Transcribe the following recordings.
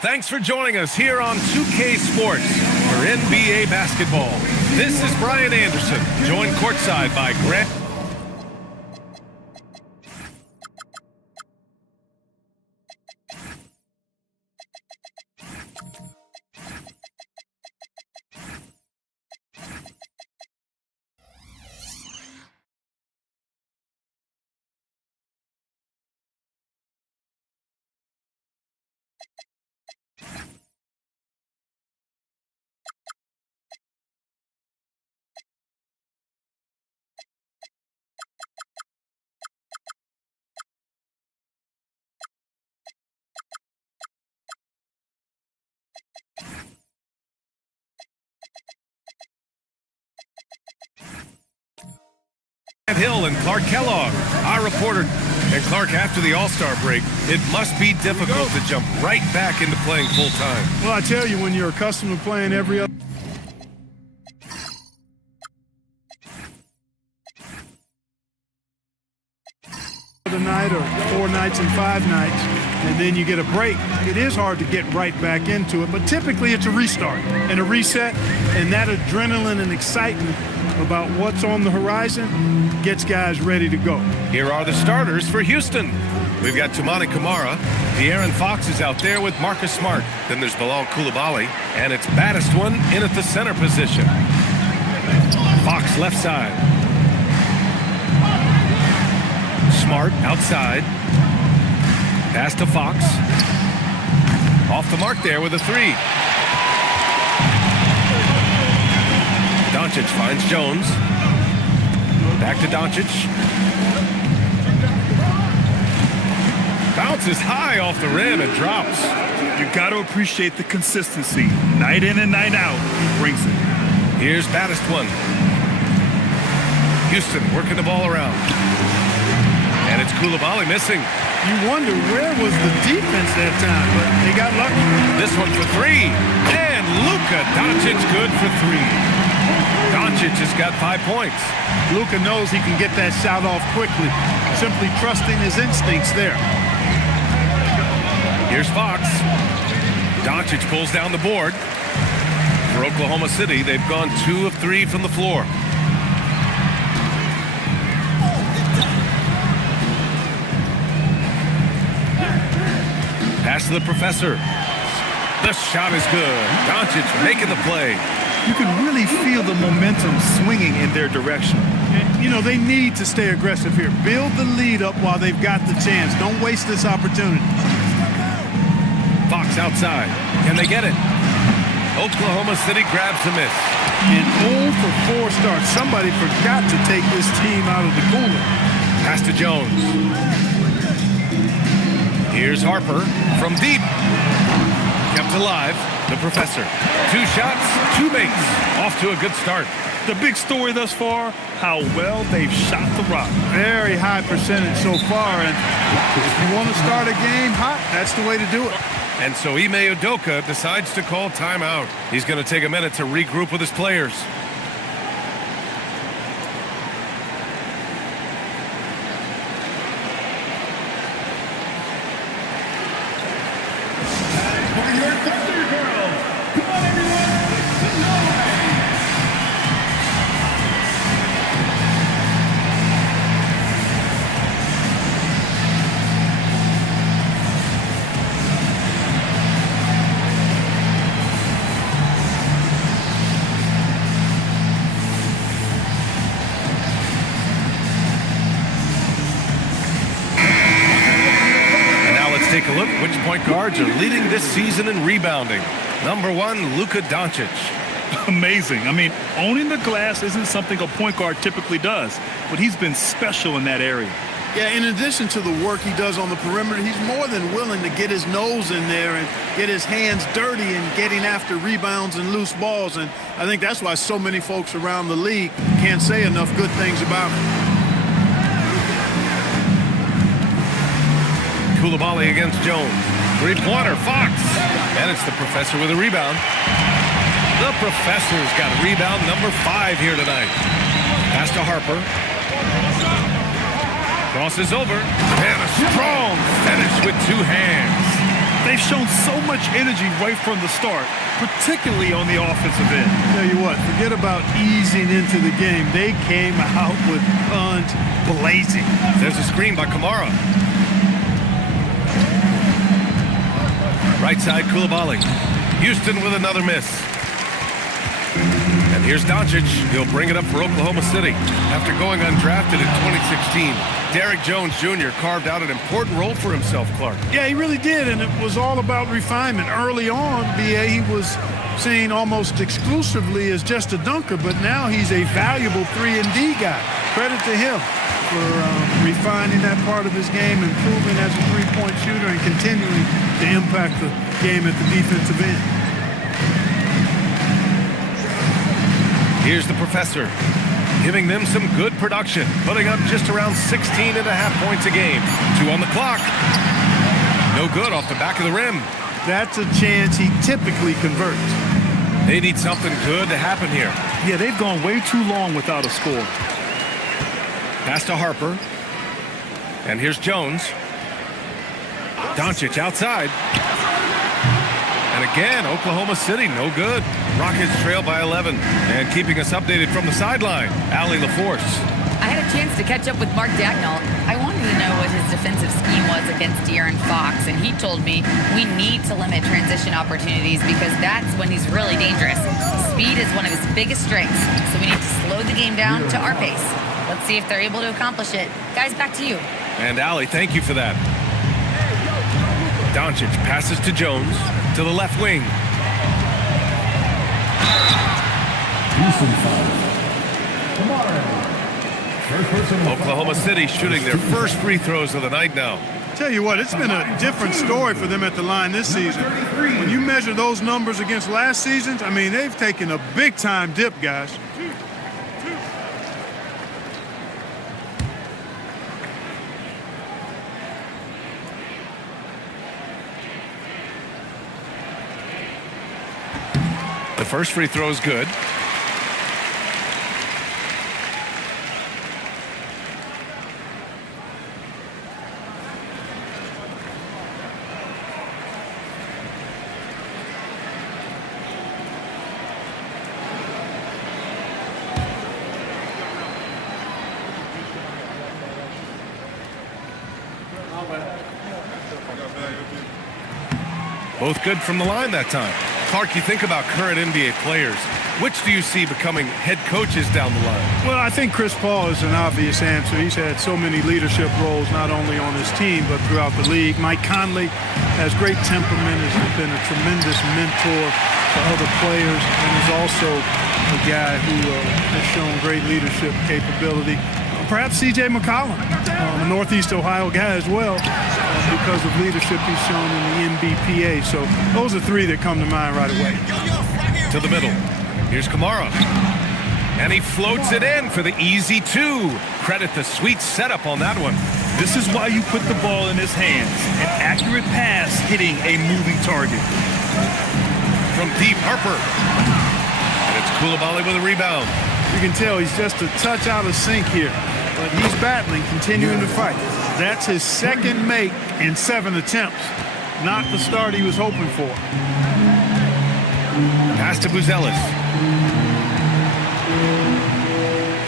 Thanks for joining us here on 2K Sports for NBA basketball. This is Brian Anderson, joined courtside by Grant. Hill and Clark Kellogg, our reporter. And Clark, after the All-Star break, it must be difficult to jump right back into playing full-time. Well, I tell you, when you're accustomed to playing every other night or 4 nights and 5 nights, and then you get a break, it is hard to get right back into it. But typically it's a restart and a reset, and that adrenaline and excitement about what's on the horizon gets guys ready to go. Here are the starters for Houston. We've got Toumani Camara. De'Aaron Fox is out there with Marcus Smart. Then there's Bilal Coulibaly, and it's baddest one in at the center position. Fox left side. Smart outside. Pass to Fox. Off the mark there with a 3. Doncic finds Jones. Back to Doncic. Bounces high off the rim and drops. You got to appreciate the consistency. Night in and night out, he brings it. Here's baddest one. Houston working the ball around. And it's Coulibaly missing. You wonder where was the defense that time, but they got lucky. This one for 3. And Luka Doncic good for 3. Doncic has got 5 points. Luka knows he can get that shot off quickly, simply trusting his instincts there. Here's Fox. Doncic pulls down the board. For Oklahoma City, they've gone 2 of 3 from the floor. Pass to the professor. The shot is good. Doncic making the play. You can really feel the momentum swinging in their direction. And, you know, they need to stay aggressive here. Build the lead up while they've got the chance. Don't waste this opportunity. Fox outside. Can they get it? Oklahoma City grabs a miss. And 0 for 4 starts. Somebody forgot to take this team out of the cooler. Pass to Jones. Here's Harper from deep. Kept alive. The professor. 2 shots, 2 makes. Off to a good start. The big story thus far, how well they've shot the rock. Very high percentage so far, and if you want to start a game hot, that's the way to do it. And so Ime Udoka decides to call timeout. He's going to take a minute to regroup with his players. Take a look at which point guards are leading this season in rebounding. Number 1, Luka Doncic. Amazing. I mean, owning the glass isn't something a point guard typically does, but he's been special in that area. Yeah, in addition to the work he does on the perimeter, he's more than willing to get his nose in there and get his hands dirty in getting after rebounds and loose balls. And I think that's why so many folks around the league can't say enough good things about him. Coulibaly against Jones. 3-pointer, Fox. And it's the professor with a rebound. The professor's got rebound number 5 here tonight. Pass to Harper. Crosses over. And a strong finish with 2 hands. They've shown so much energy right from the start, particularly on the offensive end. Tell you what, forget about easing into the game. They came out with guns blazing. There's a screen by Kamara. Right side, Koulibaly. Houston with another miss. And here's Doncic. He'll bring it up for Oklahoma City. After going undrafted in 2016, Derrick Jones Jr. carved out an important role for himself, Clark. Yeah, he really did, and it was all about refinement. Early on, B.A., he was seen almost exclusively as just a dunker, but now he's a valuable 3-and-D guy. Credit to him for refining that part of his game, improving as a three-point shooter, and continuing to impact the game at the defensive end. Here's the professor, giving them some good production, putting up just around 16.5 points a game. 2 on the clock. No good off the back of the rim. That's a chance he typically converts. They need something good to happen here. Yeah, they've gone way too long without a score. Pass to Harper. And here's Jones. Doncic outside. And again, Oklahoma City, no good. Rockets trail by 11. And keeping us updated from the sideline, Allie LaForce. I had a chance to catch up with Mark Dagnall. I wanted to know what his defensive scheme was against De'Aaron Fox, and he told me we need to limit transition opportunities because that's when he's really dangerous. Speed is one of his biggest strengths, so we need to slow the game down to our pace. Let's see if they're able to accomplish it. Guys, back to you. And Allie, thank you for that. Doncic passes to Jones, to the left wing. Oklahoma City shooting their first free throws of the night now. Tell you what, it's been a different story for them at the line this season. When you measure those numbers against last season's, I mean, they've taken a big-time dip, guys. The first free throw is good. Both good from the line that time. Clark, you think about current NBA players. Which do you see becoming head coaches down the line? Well, I think Chris Paul is an obvious answer. He's had so many leadership roles, not only on his team, but throughout the league. Mike Conley has great temperament, has been a tremendous mentor to other players, and is also a guy who has shown great leadership capability. Perhaps C.J. McCollum, a Northeast Ohio guy as well, because of leadership he's shown in the NBPA. So those are three that come to mind right away. To the middle. Here's Kamara. And he floats it in for the easy 2. Credit the sweet setup on that one. This is why you put the ball in his hands. An accurate pass hitting a moving target. From deep, Harper. And it's Koulibaly with a rebound. You can tell he's just a touch out of sync here, but he's battling, continuing to fight. That's his second make in 7 attempts. Not the start he was hoping for. Pass to Buzelis.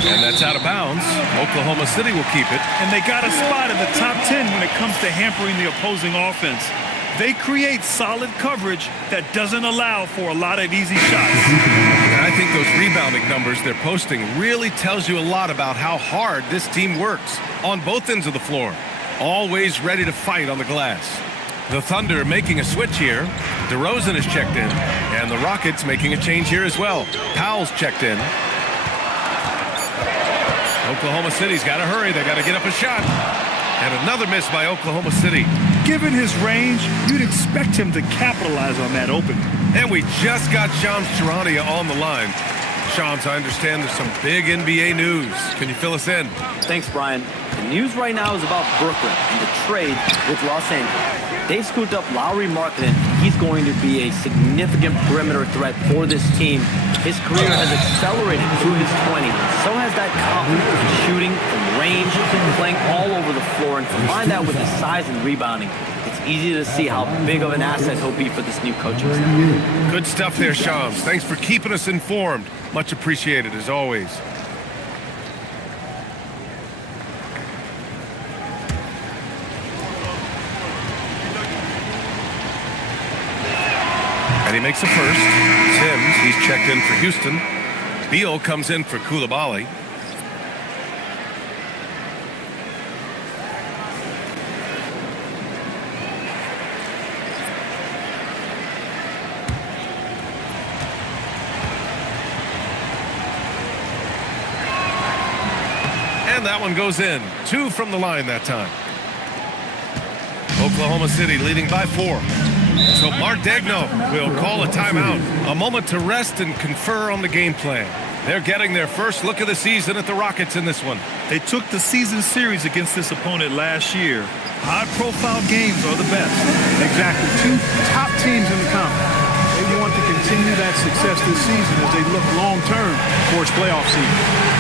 And that's out of bounds. Oklahoma City will keep it. And they got a spot in the top 10 when it comes to hampering the opposing offense. They create solid coverage that doesn't allow for a lot of easy shots. And I think those rebounding numbers they're posting really tells you a lot about how hard this team works on both ends of the floor. Always ready to fight on the glass. The Thunder making a switch here. DeRozan is checked in. And the Rockets making a change here as well. Powell's checked in. Oklahoma City's got to hurry. They got to get up a shot. And another miss by Oklahoma City. Given his range, you'd expect him to capitalize on that open. And we just got Shams Charania on the line. Shams, I understand there's some big NBA news. Can you fill us in? Thanks, Brian. The news right now is about Brooklyn and the trade with Los Angeles. They've scooped up Lowry Markkinen he's going to be a significant perimeter threat for this team. His career has accelerated through his 20s. So has that confidence in shooting from range, playing all over the floor, and combine that with his size and rebounding. It's easy to see how big of an asset he'll be for this new coaching staff. Good stuff there, Shams. Thanks for keeping us informed. Much appreciated, as always. And he makes a first. Sims, he's checked in for Houston. Beal comes in for Koulibaly. And that one goes in. 2 from the line that time. Oklahoma City leading by 4. So Mark Daigneault will call a timeout. A moment to rest and confer on the game plan. They're getting their first look of the season at the Rockets in this one. They took the season series against this opponent last year. High-profile games are the best. Exactly. 2 top teams in the conference. They want to continue that success this season as they look long-term towards playoff season.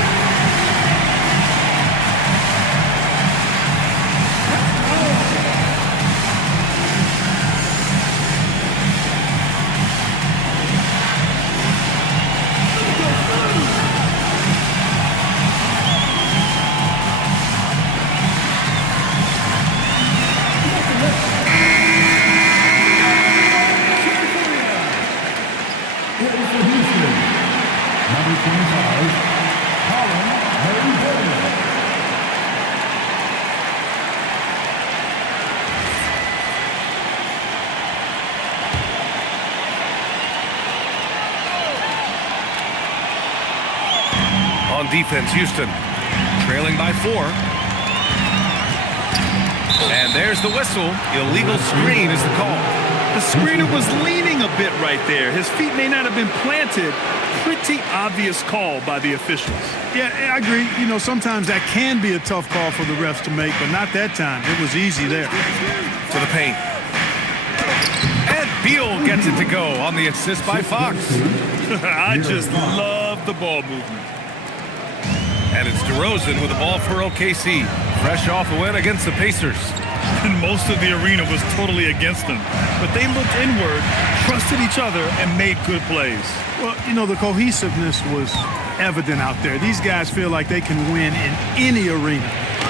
On defense, Houston trailing by 4. And there's the whistle. Illegal screen is the call. The screener was leaning a bit right there. His feet may not have been planted. Pretty obvious call by the officials. Yeah, I agree. You know, sometimes that can be a tough call for the refs to make, but not that time. It was easy there. To the paint. And Beal gets it to go on the assist by Fox. I just love the ball movement. And it's DeRozan with the ball for OKC. Fresh off a win against the Pacers. And most of the arena was totally against them. But they looked inward, trusted each other, and made good plays. Well, you know, the cohesiveness was evident out there. These guys feel like they can win in any arena.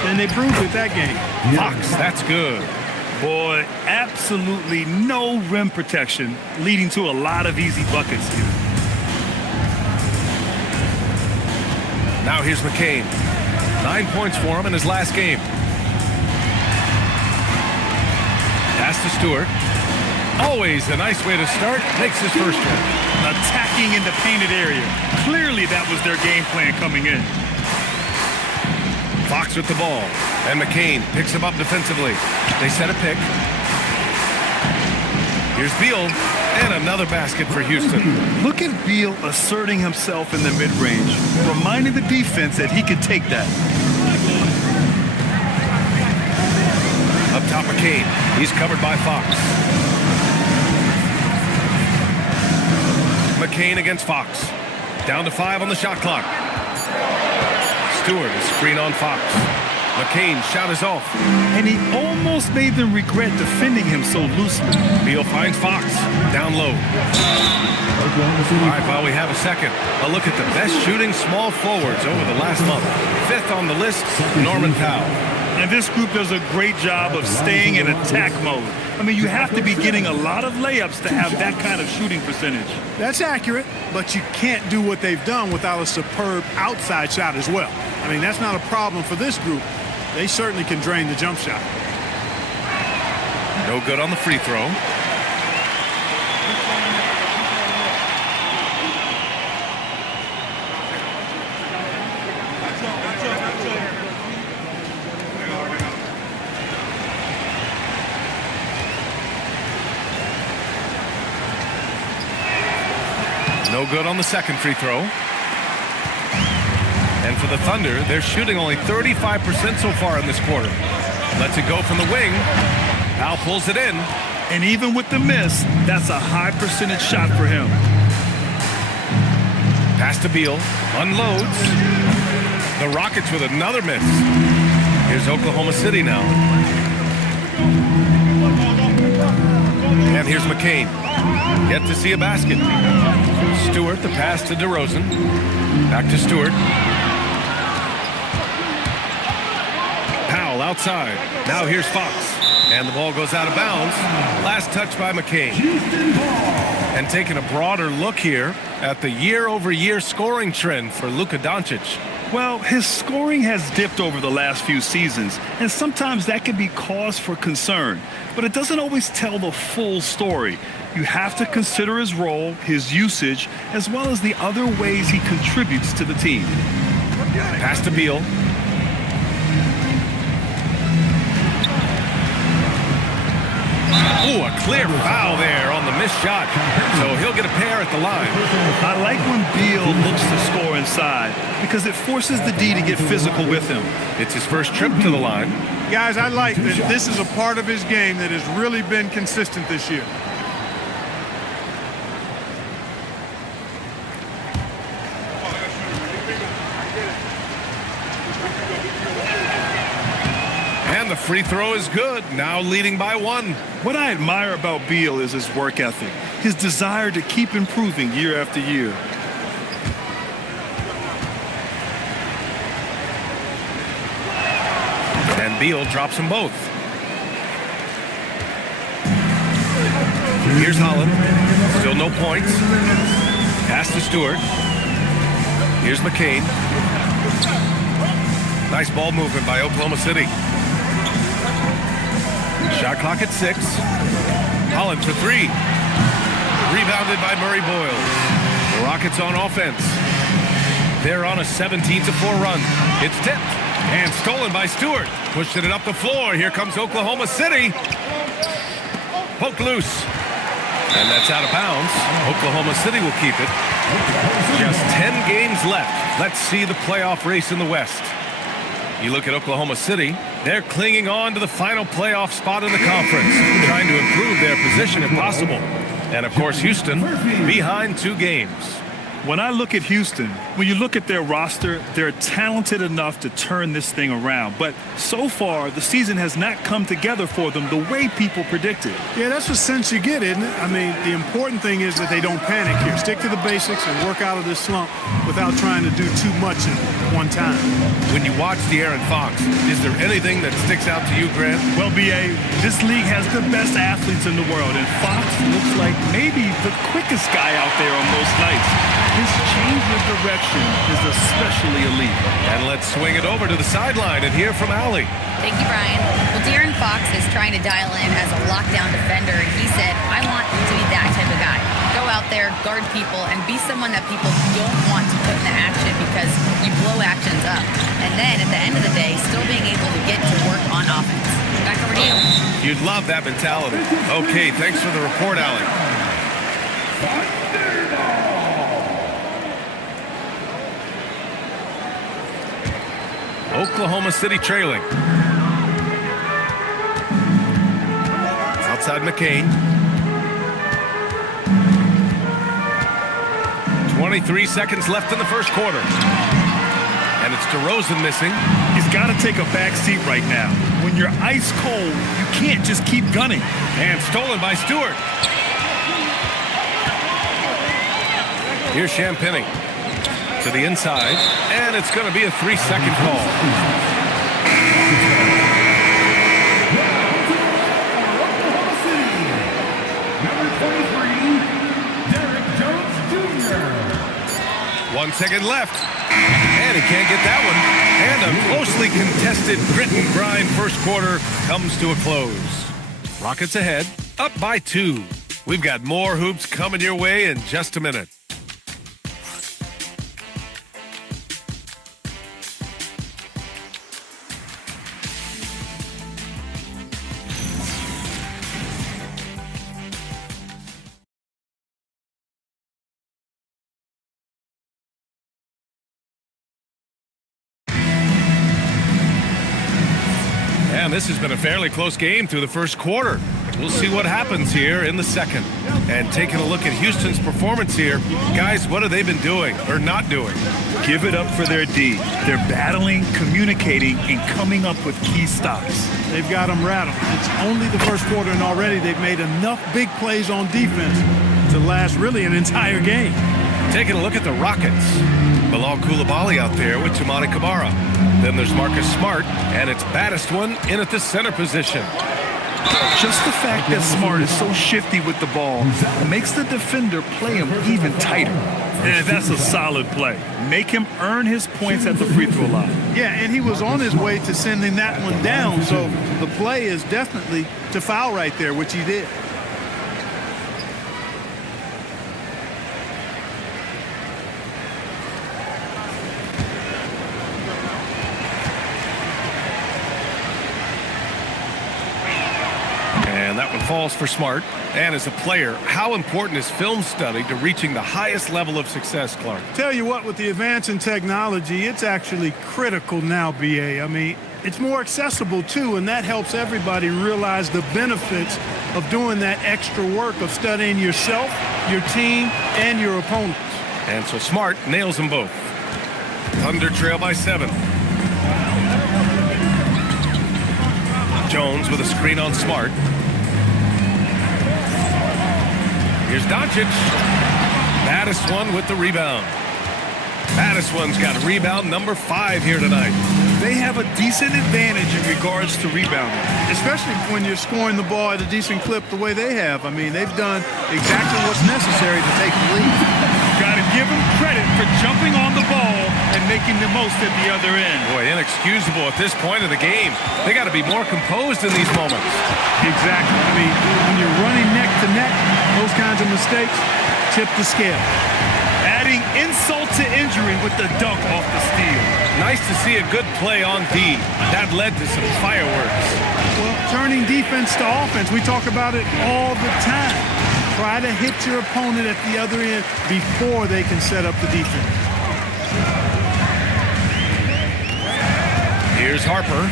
And they proved it that game. Fox, that's good. Boy, absolutely no rim protection, leading to a lot of easy buckets here. Now here's McCain. 9 points for him in his last game. Pass to Stewart. Always a nice way to start. Makes his first one. Attacking in the painted area. Clearly that was their game plan coming in. Fox with the ball. And McCain picks him up defensively. They set a pick. Here's Beal. And another basket for Houston. Look at Beal asserting himself in the mid-range, reminding the defense that he could take that. Up top, McCain. He's covered by Fox. McCain against Fox. Down to 5 on the shot clock. Stewart is screen on Fox. McCain shot is off. And he almost made them regret defending him so loosely. Beal finds Fox. Down low. All right, while we have a second, a look at the best shooting small forwards over the last month. 5th on the list, Norman Powell. And this group does a great job of staying in attack mode. I mean, you have to be getting a lot of layups to have that kind of shooting percentage. That's accurate, but you can't do what they've done without a superb outside shot as well. I mean, that's not a problem for this group. They certainly can drain the jump shot. No good on the free throw. No good on the second free throw. And for the Thunder, they're shooting only 35% so far in this quarter. Lets it go from the wing. Powell pulls it in. And even with the miss, that's a high percentage shot for him. Pass to Beal. Unloads. The Rockets with another miss. Here's Oklahoma City now. And here's McCain. Yet to see a basket. Stewart, the pass to DeRozan. Back to Stewart. Powell outside. Now here's Fox. And the ball goes out of bounds. Last touch by McCain. And taking a broader look here at the year-over-year scoring trend for Luka Doncic. Well, his scoring has dipped over the last few seasons, and sometimes that can be cause for concern. But it doesn't always tell the full story. You have to consider his role, his usage, as well as the other ways he contributes to the team. Pass to Beal. Ooh, a clear foul there on the missed shot. So he'll get a pair at the line. I like when Beal looks to score inside because it forces the D to get physical with him. It's his first trip to the line. Guys, I like that this is a part of his game that has really been consistent this year. And the free throw is good, now leading by 1. What I admire about Beal is his work ethic, his desire to keep improving year after year. And Beal drops them both. Here's Holland. Still no points. Pass to Stewart. Here's McCain. Nice ball movement by Oklahoma City. Shot clock at 6. Holland for 3. Rebounded by Murray Boyle. The Rockets on offense. They're on a 17-4 run. It's tipped and stolen by Stewart. Pushing it up the floor. Here comes Oklahoma City. Poked loose. And that's out of bounds. Oklahoma City will keep it. Just 10 games left. Let's see the playoff race in the West. You look at Oklahoma City, they're clinging on to the final playoff spot in the conference, trying to improve their position if possible. And of course, Houston behind 2 games. When I look at Houston, when you look at their roster, they're talented enough to turn this thing around. But so far, the season has not come together for them the way people predicted. Yeah, that's the sense you get, isn't it? I mean, the important thing is that they don't panic here. Stick to the basics and work out of this slump without trying to do too much at one time. When you watch De'Aaron Fox, is there anything that sticks out to you, Grant? Well, B.A., this league has the best athletes in the world, and Fox looks like maybe the quickest guy out there on most nights. His change of direction is especially elite. And let's swing it over to the sideline and hear from Allie. Thank you, Brian. Well, De'Aaron Fox is trying to dial in as a lockdown defender, and he said, I want to be that type of guy. Go out there, guard people, and be someone that people don't want to put in the action because you blow actions up. And then at the end of the day, still being able to get to work on offense. Back over to you. You'd love that mentality. Okay, thanks for the report, Allie. Oklahoma City trailing. Outside McCain. 23 seconds left in the first quarter. And it's DeRozan missing. He's got to take a back seat right now. When you're ice cold, you can't just keep gunning. And stolen by Stewart. Here's Champagnie to the inside, and it's going to be a 3-second call. Number 23, Derek Jones Jr. 1 second left, and he can't get that one. And a closely contested grit and grind first quarter comes to a close. Rockets ahead, up by 2. We've got more hoops coming your way in just a minute. And this has been a fairly close game through the first quarter. We'll see what happens here in the second. And taking a look at Houston's performance here, guys, what have they been doing or not doing? Give it up for their D. They're battling, communicating, and coming up with key stops. They've got them rattled. It's only the first quarter, and already they've made enough big plays on defense to last really an entire game. Taking a look at the Rockets. Bilal Coulibaly out there with Toumani Camara. Then there's Marcus Smart, and it's baddest one in at the center position. Just the fact that Smart is so shifty with the ball makes the defender play him even tighter. And that's a solid play. Make him earn his points at the free throw line. Yeah, and he was on his way to sending that one down, so the play is definitely to foul right there, which he did. And that one falls for Smart. And as a player, how important is film study to reaching the highest level of success, Clark? Tell you what, with the advance in technology, it's actually critical now, BA. I mean, it's more accessible, too, and that helps everybody realize the benefits of doing that extra work of studying yourself, your team, and your opponents. And so Smart nails them both. Thunder trail by 7. Jones with a screen on Smart. Here's Doncic. Baddest one with the rebound. Baddest one's got rebound number 5 here tonight. They have a decent advantage in regards to rebounding. Especially when you're scoring the ball at a decent clip the way they have. I mean, they've done exactly what's necessary to take the lead. Got to give them credit for jumping on the ball and making the most at the other end. Boy, inexcusable at this point of the game. They got to be more composed in these moments. Exactly. I mean, when you're running neck to neck, those kinds of mistakes tip the scale. Adding insult to injury with the dunk off the steal. Nice to see a good play on D. That led to some fireworks. Well, turning defense to offense, we talk about it all the time. Try to hit your opponent at the other end before they can set up the defense. Here's Harper.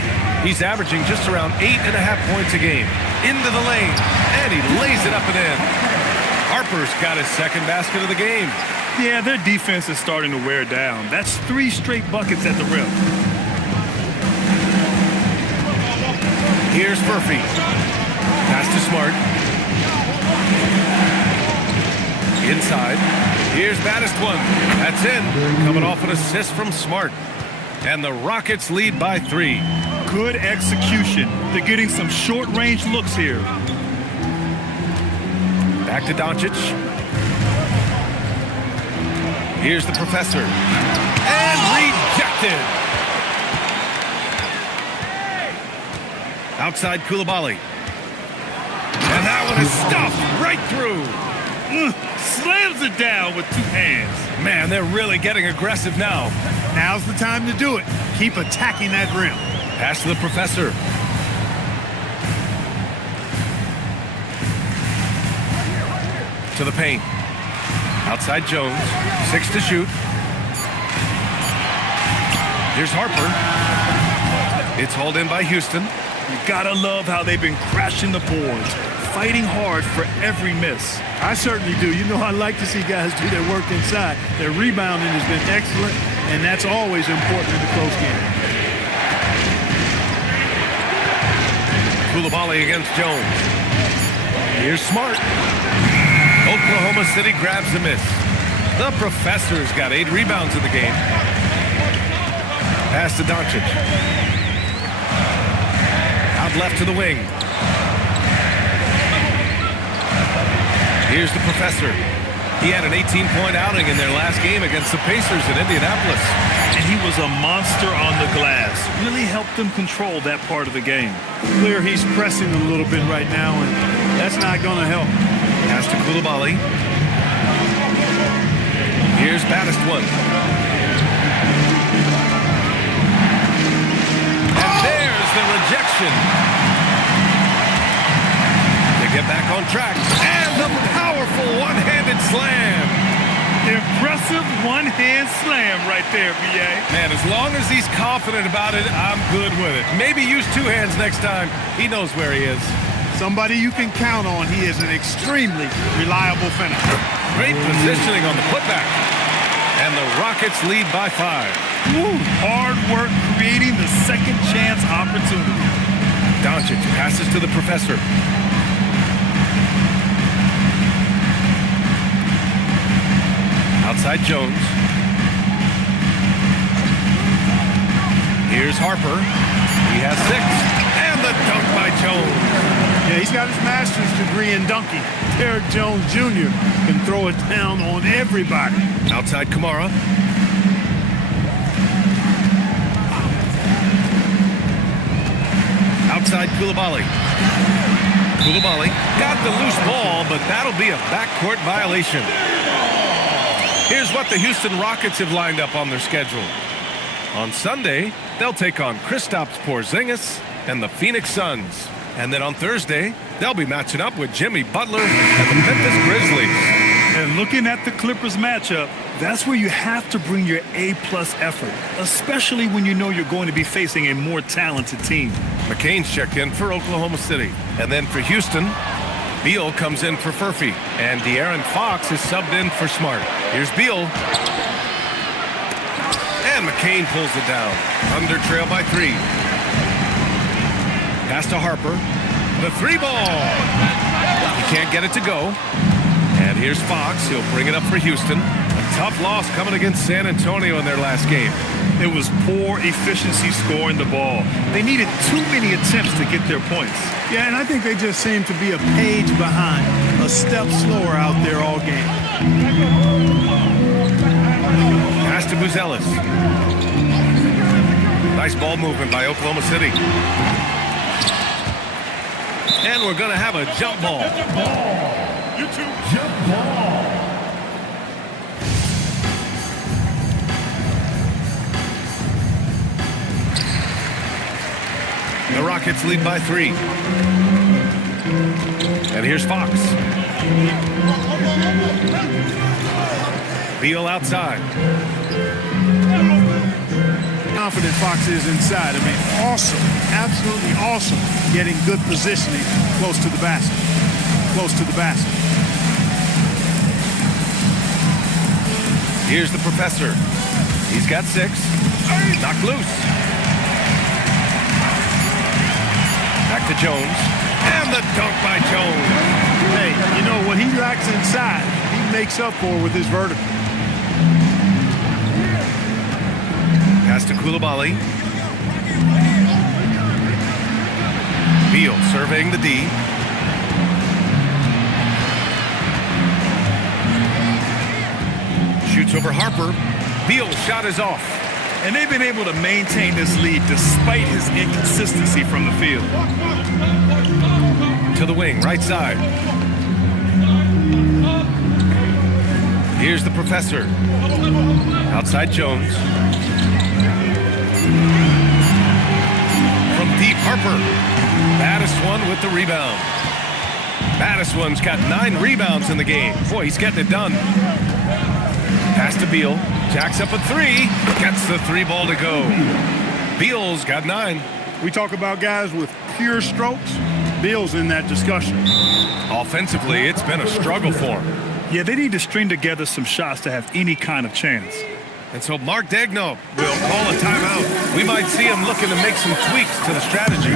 He's averaging just around 8.5 points a game. Into the lane, and he lays it up and in. Harper's got his second basket of the game. Yeah, their defense is starting to wear down. That's 3 straight buckets at the rim. Here's Murphy. Pass to Smart. Inside. Here's baddest one. That's in. Coming off an assist from Smart. And the Rockets lead by 3. Good execution. They're getting some short-range looks here. Back to Doncic. Here's the professor. And rejected. Outside Coulibaly. And that one is stuffed right through. Slams it down with 2 hands. Man, they're really getting aggressive now. Now's the time to do it. Keep attacking that rim. Pass to the professor. To the paint. Outside Jones. 6 to shoot. Here's Harper. It's hauled in by Houston. You gotta love how they've been crashing the boards, fighting hard for every miss. I certainly do. You know, I like to see guys do their work inside. Their rebounding has been excellent, and that's always important in a close game. Coulibaly against Jones. Here's Smart. Oklahoma City grabs the miss. The professor's got 8 rebounds in the game. Pass to Doncic. Out left to the wing. Here's the professor. He had an 18-point outing in their last game against the Pacers in Indianapolis. And he was a monster on the glass. Really helped them control that part of the game. Clear he's pressing a little bit right now, and that's not going to help. Pass to Coulibaly. Here's baddest one. And there's the rejection. They get back on track. And the powerful one-handed slam. Impressive one-hand slam right there, B.A. Man, as long as he's confident about it, I'm good with it. Maybe use 2 hands next time. He knows where he is. Somebody you can count on. He is an extremely reliable finisher. Great positioning on the putback. And the Rockets lead by 5. Woo, hard work creating the second chance opportunity. Doncic passes to the professor. Outside Jones. Here's Harper. He has 6. And the dunk by Jones. Yeah, he's got his master's degree in dunking. Derrick Jones Jr. can throw it down on everybody. Outside Kamara. Outside Koulibaly. Koulibaly got the loose ball, but that'll be a backcourt violation. Here's what the Houston Rockets have lined up on their schedule. On Sunday, they'll take on Kristaps Porzingis and the Phoenix Suns. And then on Thursday, they'll be matching up with Jimmy Butler and the Memphis Grizzlies. And looking at the Clippers matchup, that's where you have to bring your A-plus effort, especially when you know you're going to be facing a more talented team. McCain's checked in for Oklahoma City. And then for Houston, Beal comes in for Furphy. And De'Aaron Fox is subbed in for Smart. Here's Beal. And McCain pulls it down. Thunder trail by 3. Pass to Harper. The 3 ball. He can't get it to go. And here's Fox. He'll bring it up for Houston. A tough loss coming against San Antonio in their last game. It was poor efficiency scoring the ball. They needed too many attempts to get their points. Yeah, and I think they just seem to be a page behind, a step slower out there all game. Pass to Buzelis. Nice ball movement by Oklahoma City. And we're going to have a jump ball. Jump ball. The Rockets lead by 3. And here's Fox. Beal outside. Confident Fox is inside. I mean, awesome. Absolutely awesome. Getting good positioning close to the basket. Close to the basket. Here's the professor. He's got 6. Knocked loose. Back to Jones. And the dunk by Jones. Hey, you know, what he lacks inside, he makes up for with his vertical. Pass to Koulibaly. Beal surveying the D. Shoots over Harper. Beal's shot is off. And they've been able to maintain this lead despite his inconsistency from the field. To the wing, right side. Here's the professor. Outside Jones. From deep, Harper. Baddest with the rebound. Baddest got 9 rebounds in the game. Boy, he's getting it done. Pass to Beal. Jacks up a 3. Gets the 3 ball to go. Beal's got 9. We talk about guys with pure strokes. Beal's in that discussion. Offensively, it's been a struggle for him. Yeah, they need to string together some shots to have any kind of chance. And so Mark Daigneault will call a timeout. We might see him looking to make some tweaks to the strategy.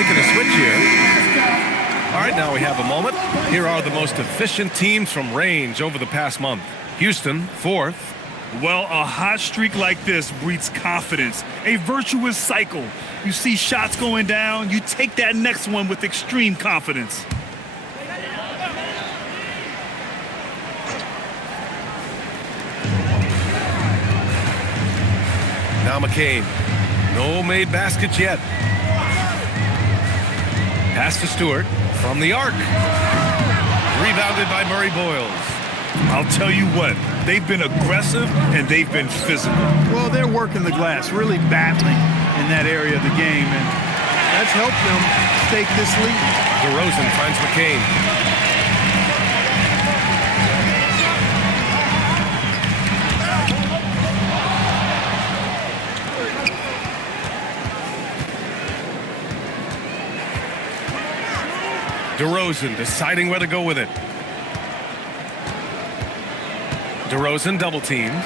making a switch here. All right, now we have a moment. Here are the most efficient teams from range over the past month. Houston, 4th. Well, a hot streak like this breeds confidence, a virtuous cycle. You see shots going down, you take that next one with extreme confidence. Now McCain. No made baskets yet. Pass to Stewart from the arc. Rebounded by Murray Boyles. I'll tell you what, they've been aggressive and they've been physical. Well, they're working the glass, really battling in that area of the game, and that's helped them stake this lead. DeRozan finds McCain. DeRozan deciding where to go with it. DeRozan double teamed.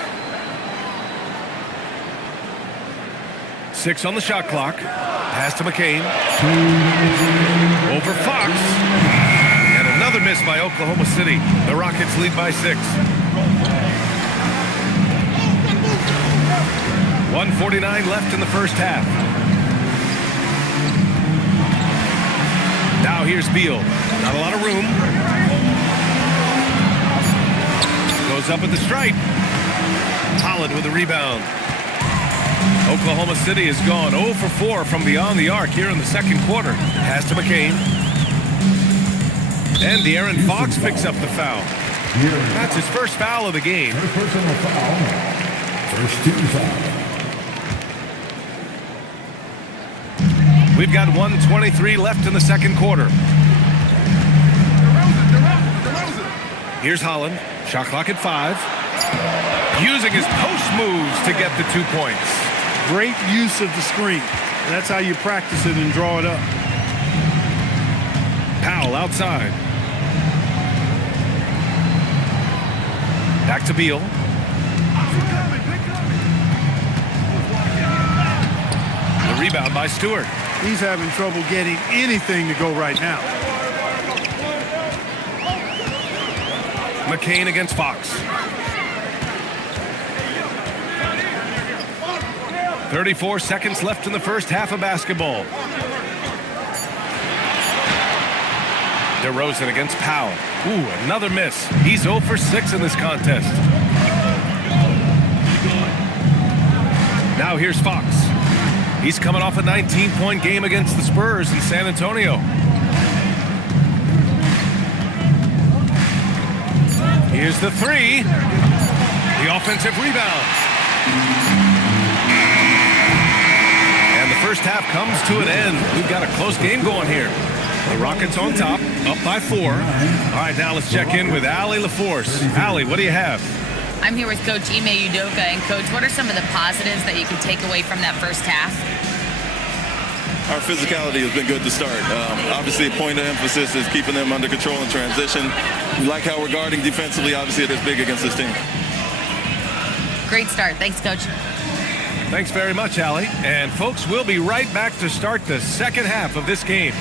6 on the shot clock. Pass to McCain. Over Fox. And another miss by Oklahoma City. The Rockets lead by 6. 1:49 left in the first half. Now here's Beal. Not a lot of room. Goes up at the stripe. Holland with the rebound. Oklahoma City has gone 0 for 4 from beyond the arc here in the second quarter. Pass to McCain. And De'Aaron Fox picks up the foul. That's his first foul of the game. Personal foul. First team foul. We've got 1:23 left in the second quarter. Here's Holland. Shot clock at 5. Using his post moves to get the 2 points. Great use of the screen. That's how you practice it and draw it up. Powell outside. Back to Beal. The rebound by Stewart. He's having trouble getting anything to go right now. McCain against Fox. 34 seconds left in the first half of basketball. DeRozan against Powell. Ooh, another miss. He's 0 for 6 in this contest. Now here's Fox. He's coming off a 19-point game against the Spurs in San Antonio. Here's the 3. The offensive rebound. And the first half comes to an end. We've got a close game going here. The Rockets on top, up by 4. All right, now let's check in with Allie LaForce. Allie, what do you have? I'm here with Coach Ime Udoka. And, Coach, what are some of the positives that you can take away from that first half? Our physicality has been good to start. Obviously, a point of emphasis is keeping them under control in transition. We like how we're guarding defensively. Obviously, it is big against this team. Great start. Thanks, Coach. Thanks very much, Allie. And, folks, we'll be right back to start the second half of this game.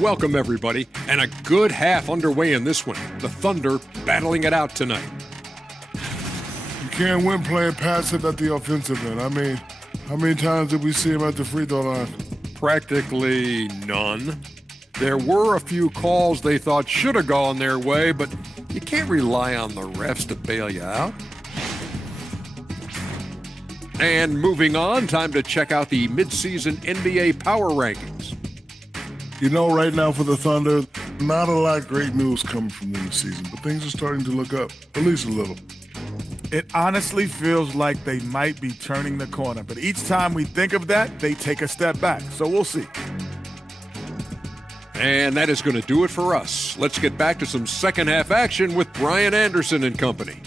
Welcome, everybody, and a good half underway in this one. The Thunder battling it out tonight. You can't win playing passive at the offensive end. I mean, how many times did we see him at the free throw line? Practically none. There were a few calls they thought should have gone their way, but you can't rely on the refs to bail you out. And moving on, time to check out the midseason NBA Power Rankings. You know, right now for the Thunder, not a lot of great news coming from them this season, but things are starting to look up, at least a little. It honestly feels like they might be turning the corner, but each time we think of that, they take a step back, so we'll see. And that is going to do it for us. Let's get back to some second half action with Brian Anderson and company.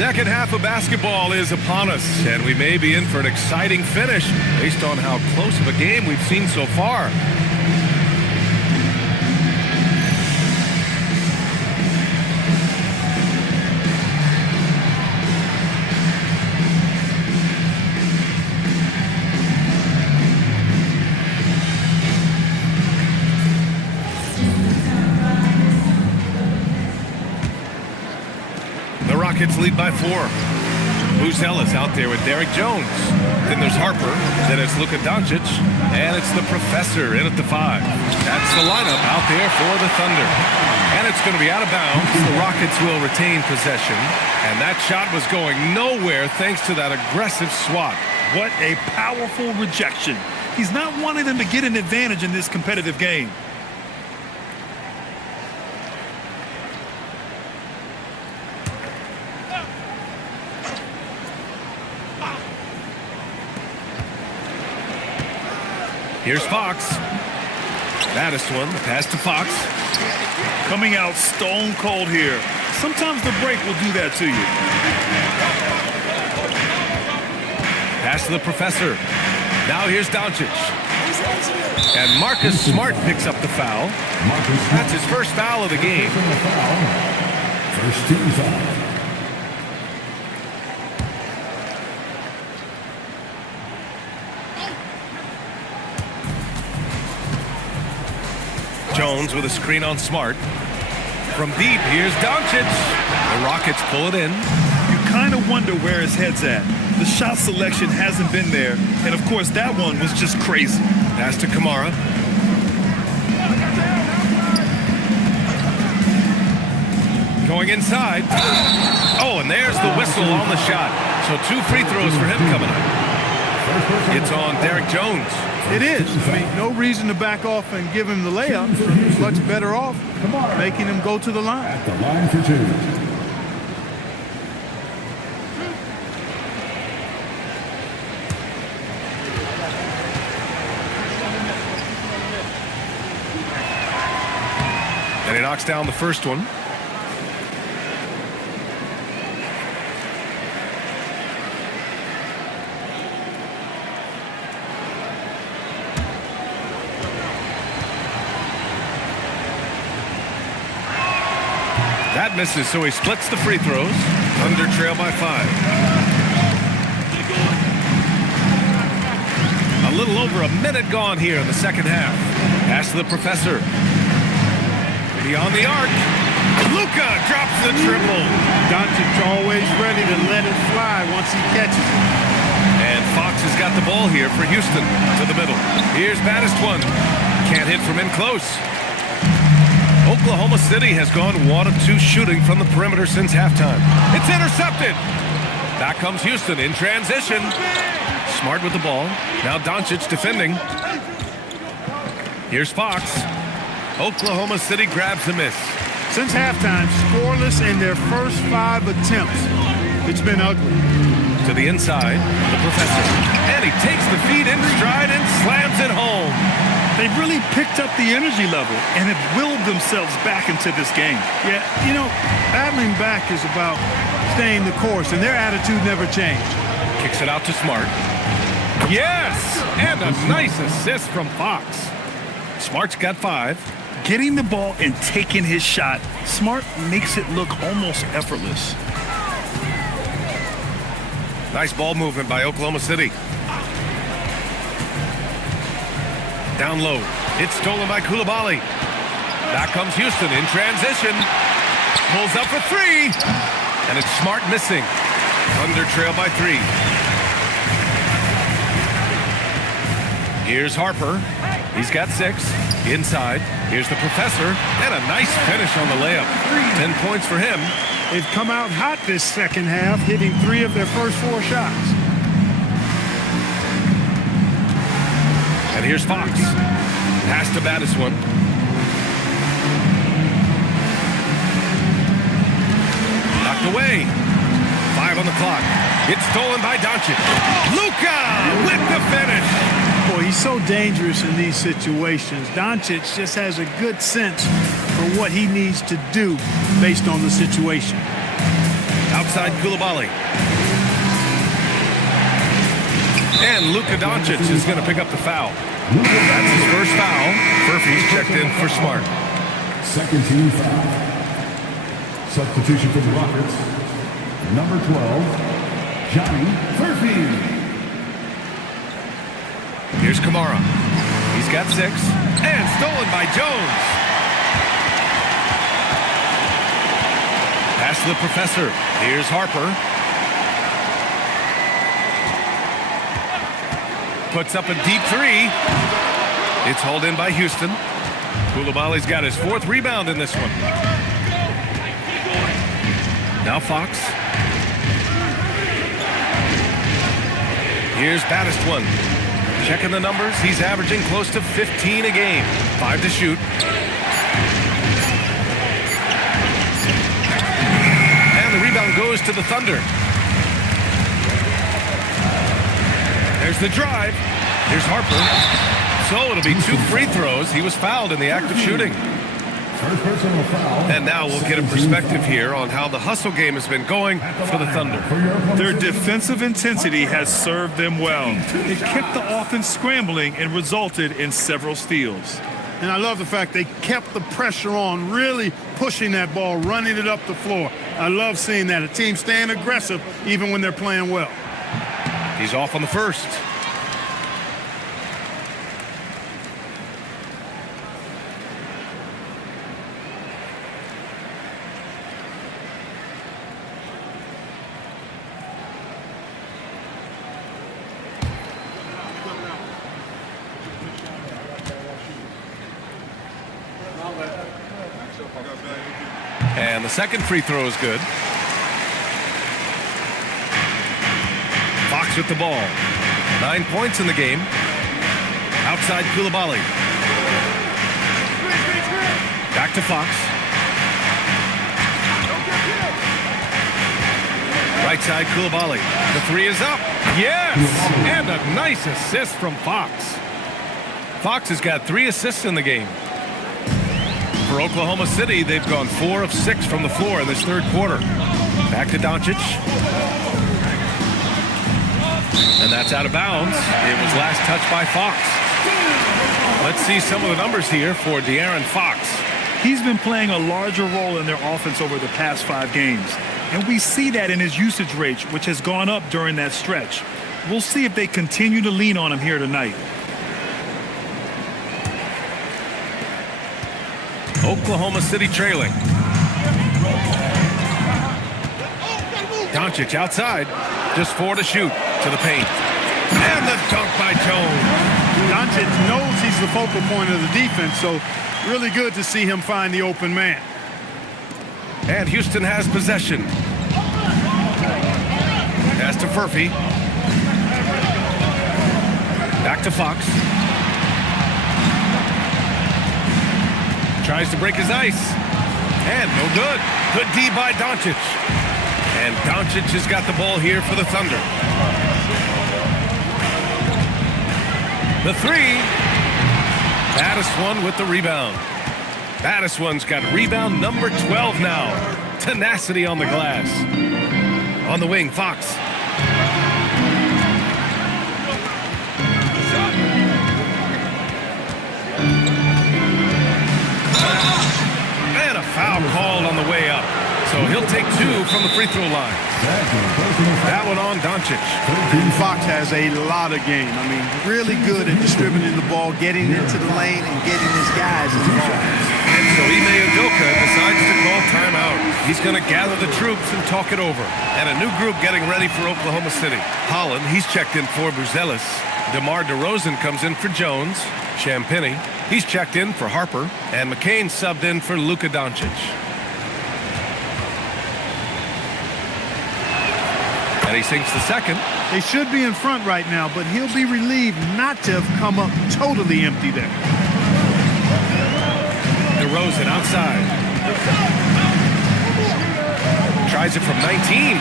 Second half of basketball is upon us, and we may be in for an exciting finish based on how close of a game we've seen so far. Rockets lead by 4. Buzelis out there with Derek Jones. Then there's Harper. Then it's Luka Doncic. And it's the Professor in at the 5. That's the lineup out there for the Thunder. And it's going to be out of bounds. The Rockets will retain possession. And that shot was going nowhere thanks to that aggressive swat. What a powerful rejection. He's not wanting them to get an advantage in this competitive game. Here's Fox. Baddest one, the pass to Fox. Coming out stone cold here. Sometimes the break will do that to you. Pass to the Professor. Now here's Doncic. And Marcus Smart picks up the foul. That's his first foul of the game. First team foul. Jones with a screen on Smart. From deep, here's Doncic. The Rockets pull it in. You kind of wonder where his head's at. The shot selection hasn't been there. And, of course, that one was just crazy. Pass to Kamara. Going inside. Oh, and there's the whistle on the shot. So 2 free throws for him coming up. It's on Derek Jones. It is. I mean, no reason to back off and give him the layup. He's much better off making him go to the line. At the line for 2. And he knocks down the first one. That misses, so he splits the free throws. Thunder trail by 5. A little over a minute gone here in the second half. Pass to the Professor. Beyond the arc. Luka drops the triple. Doncic always ready to let it fly once he catches it. And Fox has got the ball here for Houston to the middle. Here's baddest one. Can't hit from in close. Oklahoma City has gone 1 of 2 shooting from the perimeter since halftime. It's intercepted. Back comes Houston in transition. Smart with the ball. Now Doncic defending. Here's Fox. Oklahoma City grabs a miss. Since halftime, scoreless in their first 5 attempts. It's been ugly. To the inside, the Professor. And he takes the feed in stride and slams it home. They've really picked up the energy level and have willed themselves back into this game. Yeah, you know, battling back is about staying the course, and their attitude never changed. Kicks it out to Smart. Yes! And a nice assist from Fox. Smart's got 5. Getting the ball and taking his shot, Smart makes it look almost effortless. Nice ball movement by Oklahoma City. Down low. It's stolen by Coulibaly. Back comes Houston in transition. Pulls up for 3. And it's Smart missing. Thunder trail by 3. Here's Harper. He's got 6. Inside. Here's the Professor. And a nice finish on the layup. 10 points for him. They've come out hot this second half, hitting 3 of their first 4 shots. And here's Fox. Pass to baddest one. Knocked away. 5 on the clock. It's stolen by Doncic. Luka with the finish. Boy, he's so dangerous in these situations. Doncic just has a good sense for what he needs to do based on the situation. Outside Koulibaly. And Luka Doncic is going to pick up the foul. That's his first foul. Murphy's checked in for Smart. Second team foul. Substitution for the Rockets. Number 12, Johnny Murphy. Here's Kamara. He's got 6. And stolen by Jones. Pass to the professor. Here's Harper. Puts up a deep 3. It's hauled in by Houston. Koulibaly's got his 4th rebound in this one. Now Fox. Here's Baddest one. Checking the numbers. He's averaging close to 15 a game. 5 to shoot. And the rebound goes to the Thunder. There's the drive. Here's Harper. So it'll be 2 free throws. He was fouled in the act of shooting. First personal foul. And now we'll get a perspective here on how the hustle game has been going for the Thunder. Their defensive intensity has served them well. It kept the offense scrambling and resulted in several steals. And I love the fact they kept the pressure on, really pushing that ball, running it up the floor. I love seeing that. A team staying aggressive even when they're playing well. He's off on the first. And the second free throw is good. Fox with the ball. 9 points in the game. Outside Koulibaly. Back to Fox. Right side Koulibaly. The 3 is up. Yes! And a nice assist from Fox. Fox has got 3 assists in the game. For Oklahoma City, they've gone 4 of 6 from the floor in this third quarter. Back to Doncic. And that's out of bounds. It was last touched by Fox. Let's see some of the numbers here for De'Aaron Fox. He's been playing a larger role in their offense over the past 5 games. And we see that in his usage rate, which has gone up during that stretch. We'll see if they continue to lean on him here tonight. Oklahoma City trailing. Doncic outside. Just 4 to shoot to the paint. And the dunk by Jones. Doncic knows he's the focal point of the defense, so really good to see him find the open man. And Houston has possession. Pass to Murphy. Back to Fox. Tries to break his ice. And no good. Good D by Doncic. And Doncic has got the ball here for the Thunder. The 3. Baddest one with the rebound. Baddest one's got rebound number 12 now. Tenacity on the glass. On the wing, Fox. And a foul called on the way up. So he'll take 2 from the free throw line. That one on Doncic. Fox has a lot of game. I mean, really good at distributing the ball, getting into the lane, and getting his guys involved. And so Ime Udoka decides to call timeout. He's going to gather the troops and talk it over. And a new group getting ready for Oklahoma City. Holland, he's checked in for Buzelis. DeMar DeRozan comes in for Jones. Champagny, he's checked in for Harper. And McCain subbed in for Luka Doncic. And he sinks the second. They should be in front right now, but he'll be relieved not to have come up totally empty there. DeRozan outside. Tries it from 19.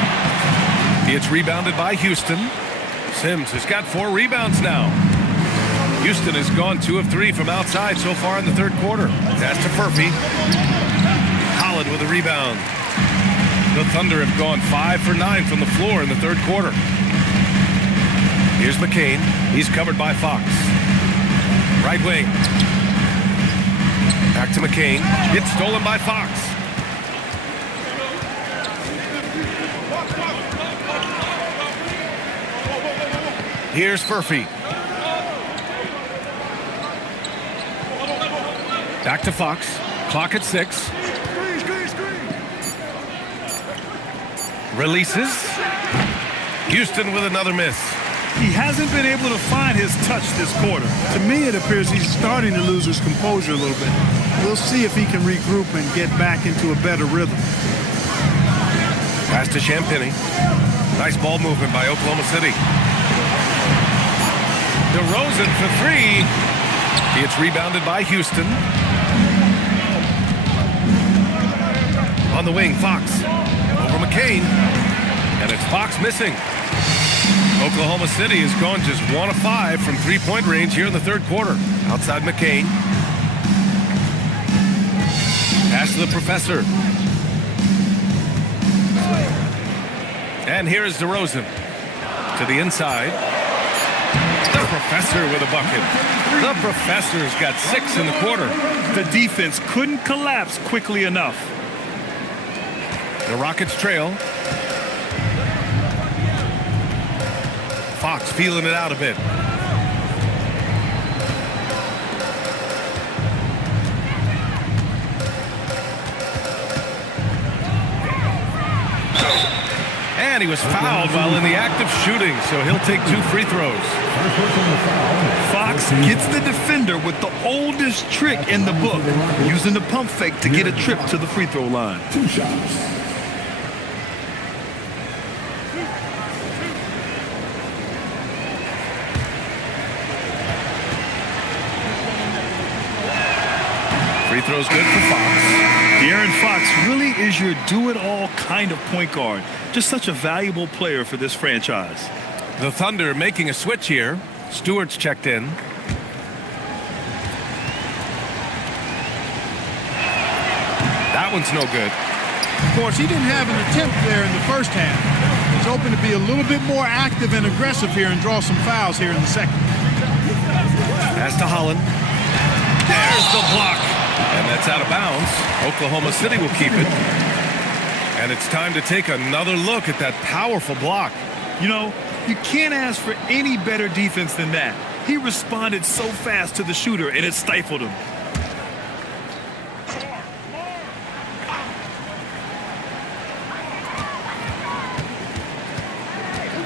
It's rebounded by Houston. Sims has got 4 rebounds now. Houston has gone 2 of 3 from outside so far in the third quarter. That's to Murphy. Holland with a rebound. The Thunder have gone 5 for 9 from the floor in the third quarter. Here's McCain. He's covered by Fox. Right wing. Back to McCain. It's stolen by Fox. Here's Furphy. Back to Fox. Clock at 6. Releases. Houston with another miss. He hasn't been able to find his touch this quarter. To me, it appears he's starting to lose his composure a little bit. We'll see if he can regroup and get back into a better rhythm. Pass to Champagny. Nice ball movement by Oklahoma City. DeRozan for 3. It's rebounded by Houston. On the wing, Fox. Over McCain. And it's Fox missing. Oklahoma City has gone just 1 of 5 from three-point range here in the third quarter. Outside McCain. Pass to the professor. And here is DeRozan. To the inside. The professor with a bucket. The professor's got 6 in the quarter. The defense couldn't collapse quickly enough. The Rockets trail. Fox feeling it out a bit. And he was fouled while in the act of shooting, so he'll take 2 free throws. Fox gets the defender with the oldest trick in the book, using the pump fake to get a trip to the free throw line. 2 shots. Free throw's good for Fox. De'Aaron Fox really is your do-it-all kind of point guard. Just such a valuable player for this franchise. The Thunder making a switch here. Stewart's checked in. That one's no good. Of course, he didn't have an attempt there in the first half. He's hoping to be a little bit more active and aggressive here and draw some fouls here in the second. Pass to Holland. There's the block. And that's out of bounds. Oklahoma City will keep it. And it's time to take another look at that powerful block. You know, you can't ask for any better defense than that. He responded so fast to the shooter, and it stifled him.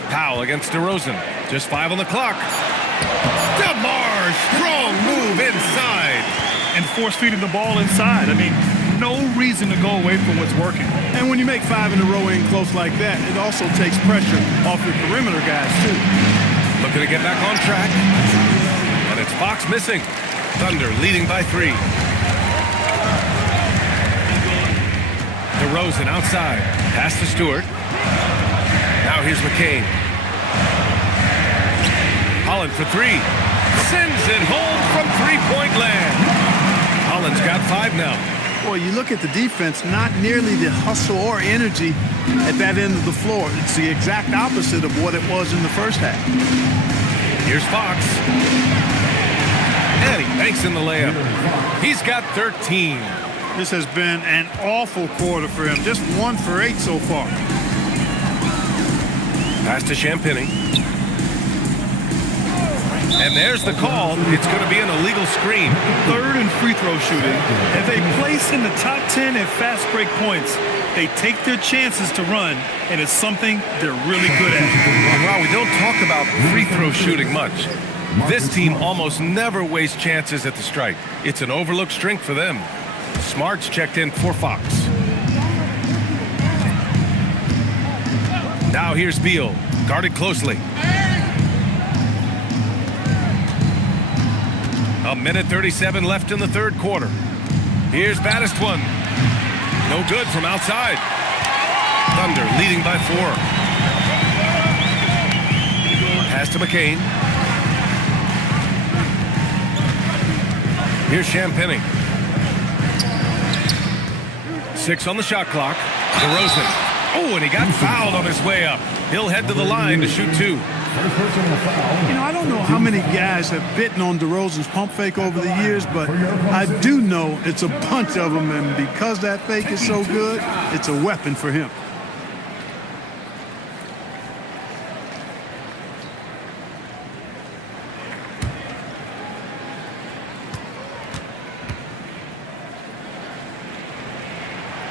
Powell against DeRozan. Just 5 on the clock. DeMar, strong move inside. And force feeding the ball inside. I mean, no reason to go away from what's working. And when you make 5 in a row in close like that, it also takes pressure off your perimeter guys, too. Looking to get back on track. And it's Fox missing. Thunder leading by 3. DeRozan outside. Pass to Stewart. Now here's McCain. Holland for 3. Sends it home from three-point land. Holland's got 5 now. Boy, you look at the defense, not nearly the hustle or energy at that end of the floor. It's the exact opposite of what it was in the first half. Here's Fox. And he banks in the layup. He's got 13. This has been an awful quarter for him. Just 1 for 8 so far. Pass to Champagny. And there's the call. It's going to be an illegal screen. 3rd and free throw shooting. If they place in the top 10 at fast break points, they take their chances to run, and it's something they're really good at. Wow, we don't talk about free throw shooting much. This team almost never wastes chances at the stripe. It's an overlooked strength for them. Smart's checked in for Fox. Now here's Beal, guarded closely. A minute 37 left in the third quarter. Here's baddest one. No good from outside. Thunder leading by 4. Pass to McCain. Here's Champagny. 6 on the shot clock. DeRozan. Oh, and he got fouled on his way up. He'll head to the line to shoot 2. First personal foul. You know, I don't know how many guys have bitten on DeRozan's pump fake over the years, but I do know it's a bunch of them, and because that fake is so good, it's a weapon for him.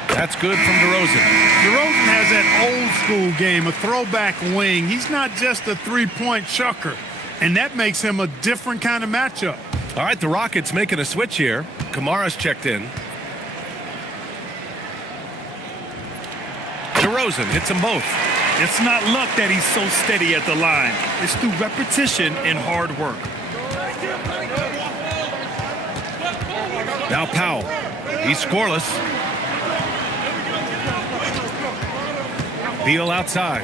That's good from DeRozan. DeRozan has that old school game, a throwback wing. He's not just a three-point chucker, and that makes him a different kind of matchup. All right, the Rockets making a switch here. Kamara's checked in. DeRozan hits them both. It's not luck that he's so steady at the line. It's through repetition and hard work. Now Powell. He's scoreless. Beal outside.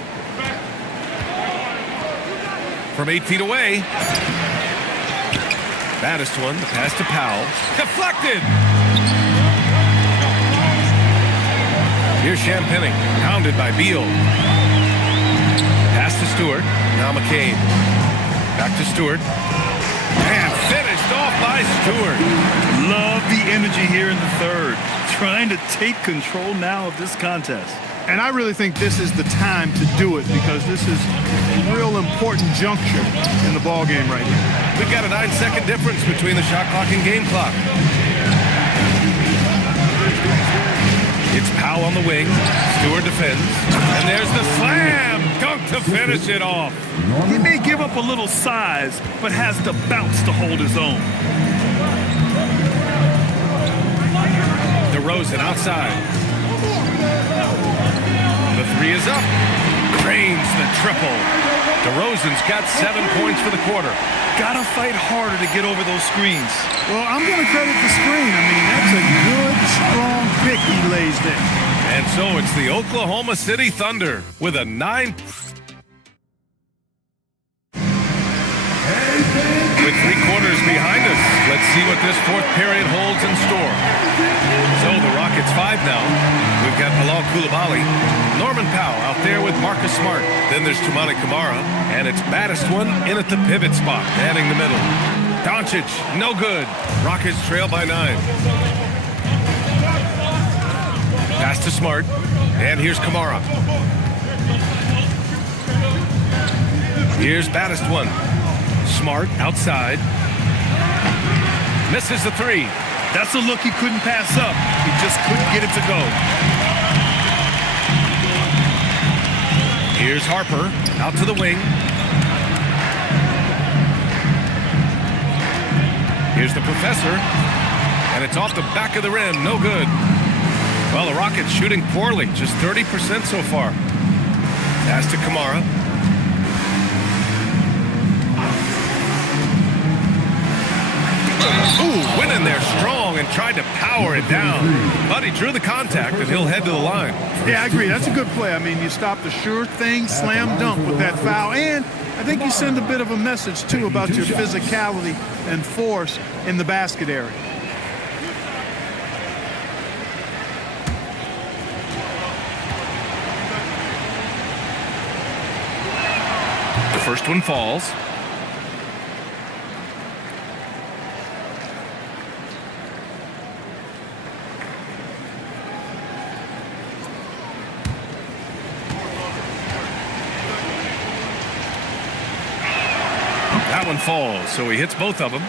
From 8 feet away. Baddest one, the pass to Powell. Deflected! Here's Champagnie, pounded by Beal. Pass to Stewart. Now McCain. Back to Stewart. And finished off by Stewart. Love the energy here in the third. Trying to take control now of this contest. And I really think this is the time to do it because this is a real important juncture in the ball game right now. We've got a 9-second difference between the shot clock and game clock. It's Powell on the wing. Stewart defends. And there's the slam dunk to finish it off. He may give up a little size, but has the bounce to hold his own. DeRozan outside. The three is up. Cranes the triple. DeRozan's got 7 points for the quarter. Gotta fight harder to get over those screens. Well, I'm going to credit the screen. I mean, that's a good, strong pick he lays there. And so it's the Oklahoma City Thunder with a 9. With 3 quarters behind us, let's see what this fourth period holds in store. So the Rockets 5 now. We've got Bilal Coulibaly, Norman Powell out there with Marcus Smart. Then there's Toumani Camara, and it's baddest one in at the pivot spot, manning the middle. Doncic, no good. Rockets trail by 9. Pass to Smart, and here's Camara. Here's baddest one. Smart outside. Misses the 3. That's a look he couldn't pass up. He just couldn't get it to go. Here's Harper out to the wing. Here's the professor. And it's off the back of the rim. No good. Well, the Rockets shooting poorly. Just 30% so far. Pass to Camara. Ooh, went in there strong and tried to power it down. But he drew the contact, and he'll head to the line. Yeah, I agree. That's a good play. I mean, you stop the sure thing, slam dunk with that foul. And I think you send a bit of a message, too, about your physicality and force in the basket area. The first one falls. That one falls, so he hits both of them.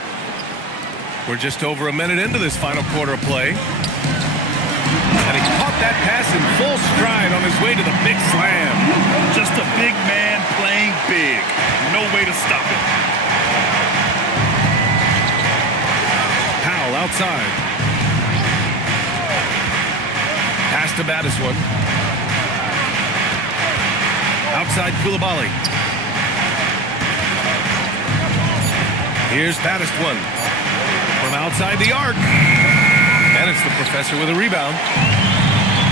We're just over a minute into this final quarter of play. And he caught that pass in full stride on his way to the big slam. Just a big man playing big. No way to stop it. Powell outside. Pass to baddest one. Outside Coulibaly. Here's baddest one. From outside the arc. And it's the professor with a rebound.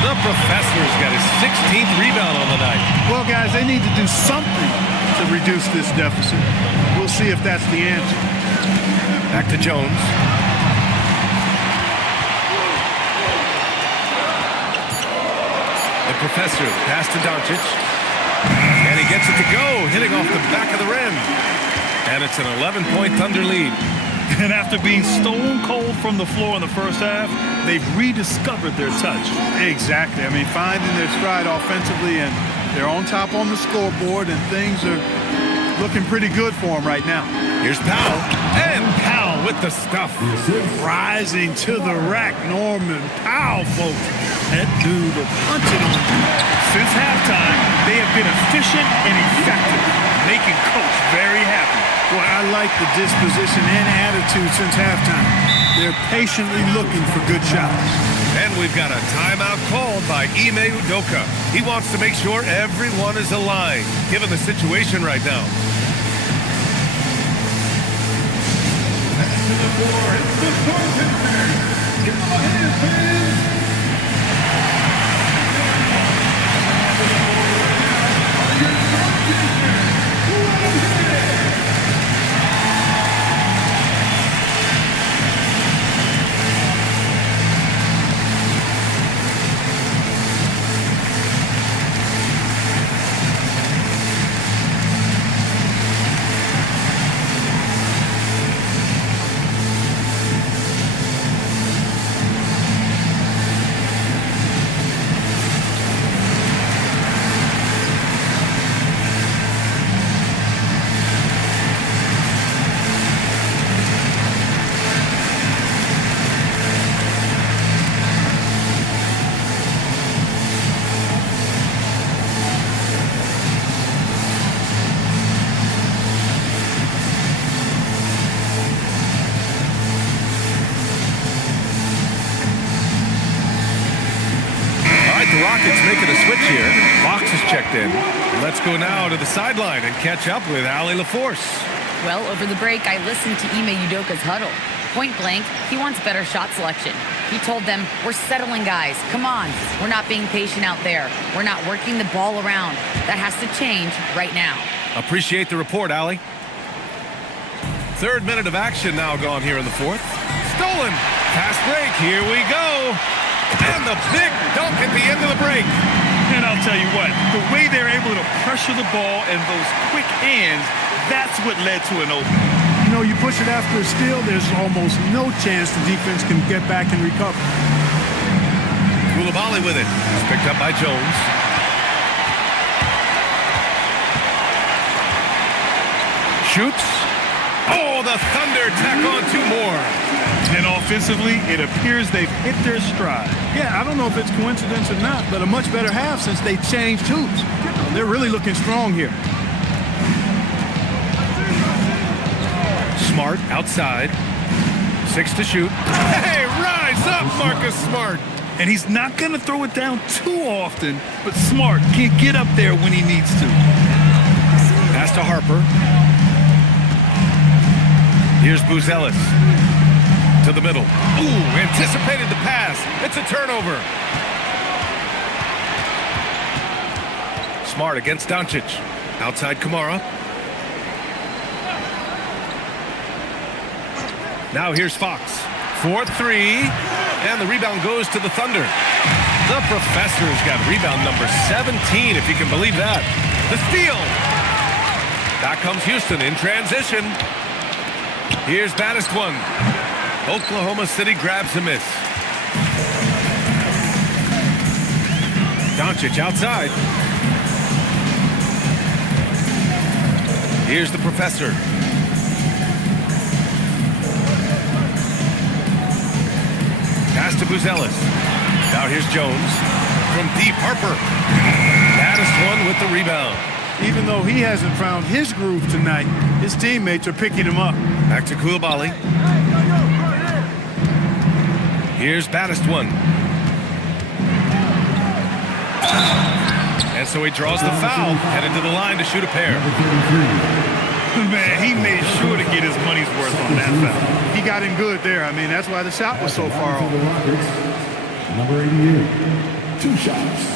The professor's got his 16th rebound on the night. Well, guys, they need to do something to reduce this deficit. We'll see if that's the answer. Back to Jones. The professor, the pass to Doncic. And he gets it to go, hitting off the back of the rim. And it's an 11-point Thunder lead. And after being stone cold from the floor in the first half, they've rediscovered their touch. Exactly. I mean, finding their stride offensively, and they're on top on the scoreboard, and things are looking pretty good for them right now. Here's Powell. And Powell with the stuff. Rising to the rack, Norman Powell, folks. That dude will punch it on. Since halftime, they have been efficient and effective, making Coach very happy. Boy, I like the disposition and attitude since halftime. They're patiently looking for good shots. And we've got a timeout called by Ime Udoka. He wants to make sure everyone is aligned, given the situation right now. To the floor, it's the Spartans. Give them a hand, fans. The Rockets making a switch here. Fox is checked in. Let's go now to the sideline and catch up with Allie LaForce. Well, over the break, I listened to Ime Udoka's huddle. Point blank, he wants better shot selection. He told them, we're settling, guys. Come on. We're not being patient out there. We're not working the ball around. That has to change right now. Appreciate the report, Allie. Third minute of action now gone here in the fourth. Stolen. Fast break. Here we go. And the big dunk at the end of the break. And I'll tell you what, the way they're able to pressure the ball and those quick hands, that's what led to an opening. You know, you push it after a steal, there's almost no chance the defense can get back and recover. Coulibaly with it. It's picked up by Jones. Shoots. Oh, the Thunder tack on two more. And offensively, it appears they've hit their stride. Yeah, I don't know if it's coincidence or not, but a much better half since they changed hoops. They're really looking strong here. Smart outside. 6 to shoot. Hey, rise up, Marcus Smart. And he's not going to throw it down too often, but Smart can get up there when he needs to. Pass to Harper. Here's Buzelis. To the middle. Ooh, anticipated the pass. It's a turnover. Smart against Doncic. Outside Kamara. Now here's Fox. 4-3. And the rebound goes to the Thunder. The Professor's got rebound number 17, if you can believe that. The steal. Back comes Houston in transition. Here's baddest one. Oklahoma City grabs a miss. Doncic outside. Here's the Professor. Pass to Buzelis. Now here's Jones. From deep, Harper. Baddest one with the rebound. Even though he hasn't found his groove tonight, his teammates are picking him up. Back to Coulibaly. Here's baddest one. And so he draws the foul, headed to the line to shoot a pair. Man, he made sure to get his money's worth on that foul. He got him good there. I mean, that's why the shot was so far off. Number 88, 2 shots.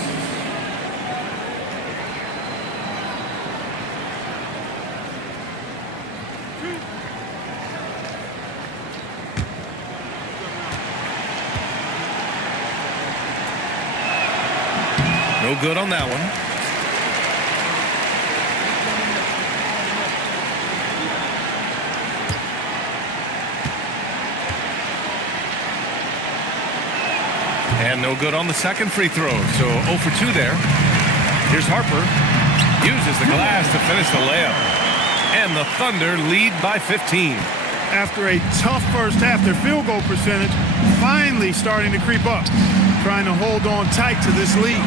No No good on that one. And no good on the second free throw. So 0 for 2 there. Here's Harper. Uses the glass to finish the layup. And the Thunder lead by 15. After a tough first half, their field goal percentage finally starting to creep up, trying to hold on tight to this lead.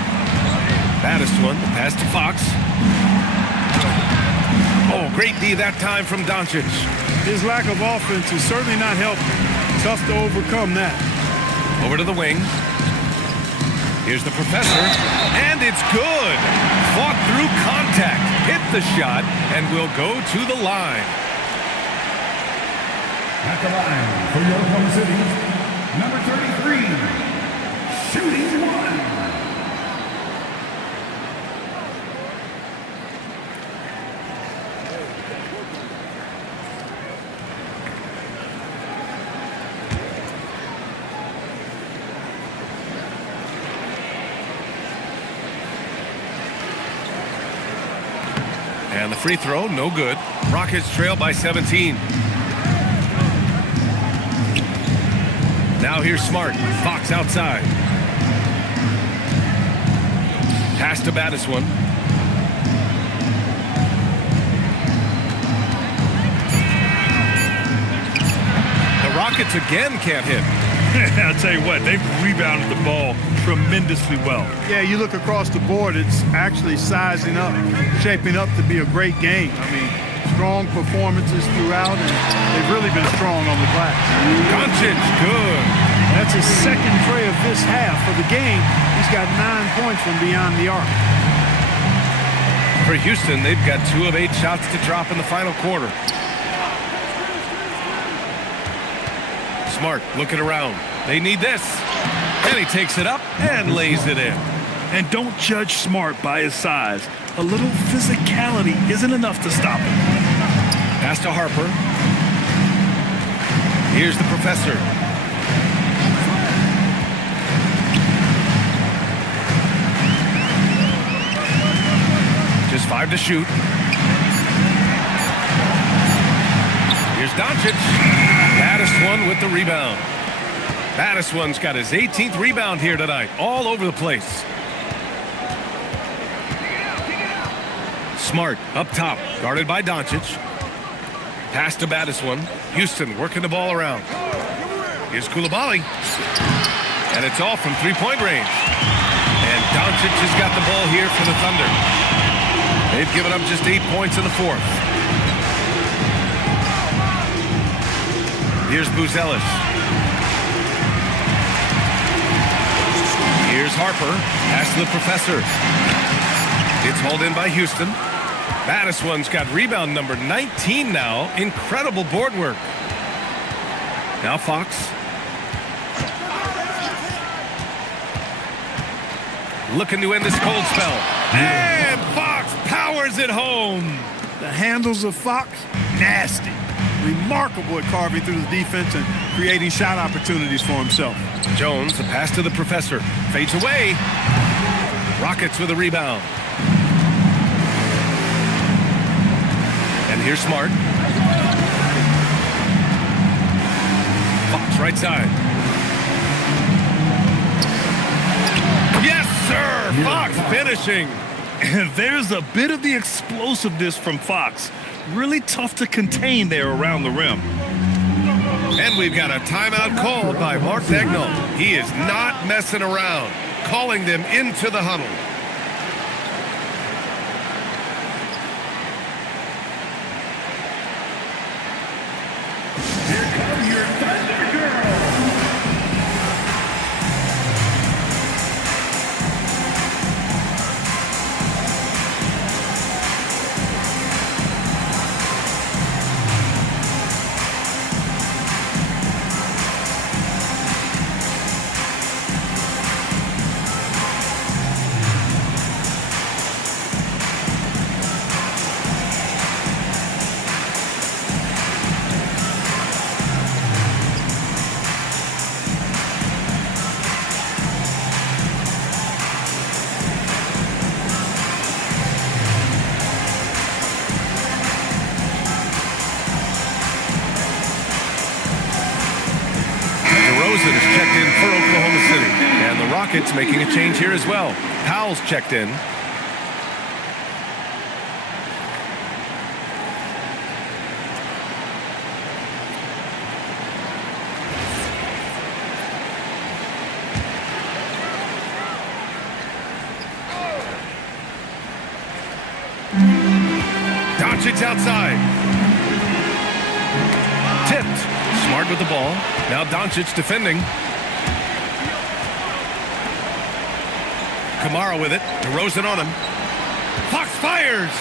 Baddest one, the pass to Fox. Oh, great D that time from Doncic. His lack of offense is certainly not helping. Tough to overcome that. Over to the wing. Here's the professor, and it's good. Fought through contact, hit the shot, and will go to the line. At the line for Yokohama City, number 33, shooting one. And the free throw, no good. Rockets trail by 17. Now here's Smart. Fox outside. Pass to Baddest one. The Rockets again can't hit. I'll tell you what, they've rebounded the ball tremendously well. Yeah, you look across the board, it's actually sizing up, shaping up to be a great game. I mean, strong performances throughout, and they've really been strong on the glass. Doncic, good. That's his second tray of this half. For the game, he's got 9 points from beyond the arc. For Houston, they've got 2 of 8 shots to drop in the final quarter. Smart looking around. They need this. And he takes it up and lays it in. And don't judge Smart by his size. A little physicality isn't enough to stop him. Pass to Harper. Here's the professor. Just 5 to shoot. Here's Doncic. Baddest one with the rebound. Baddest one's got his 18th rebound here tonight. All over the place. Smart up top, guarded by Doncic. Pass to Baddest one. Houston working the ball around. Here's Coulibaly. And it's all from three-point range. And Doncic has got the ball here for the Thunder. They've given up just 8 points in the fourth. Here's Buzelis. Here's Harper. Pass to the professor. It's hauled in by Houston. Baddest one's got rebound number 19 now. Incredible board work. Now Fox. Looking to end this cold spell. And Fox powers it home. The handles of Fox, nasty. Remarkable at carving through the defense and creating shot opportunities for himself. Jones, the pass to the professor. Fades away. Rockets with a rebound. And here's Smart. Fox right side. Yes, sir! Fox finishing. And there's a bit of the explosiveness from Fox. Really tough to contain there around the rim. And we've got a timeout called by Mark Daigneault. He is not messing around, calling them into the huddle. Here come your Thunder Girls. DeRozan is checked in for Oklahoma City. And the Rockets making a change here as well. Powell's checked in. Doncic outside. Tipped. Smart with the ball. Now Doncic defending. Kamara with it. DeRozan on him. Fox fires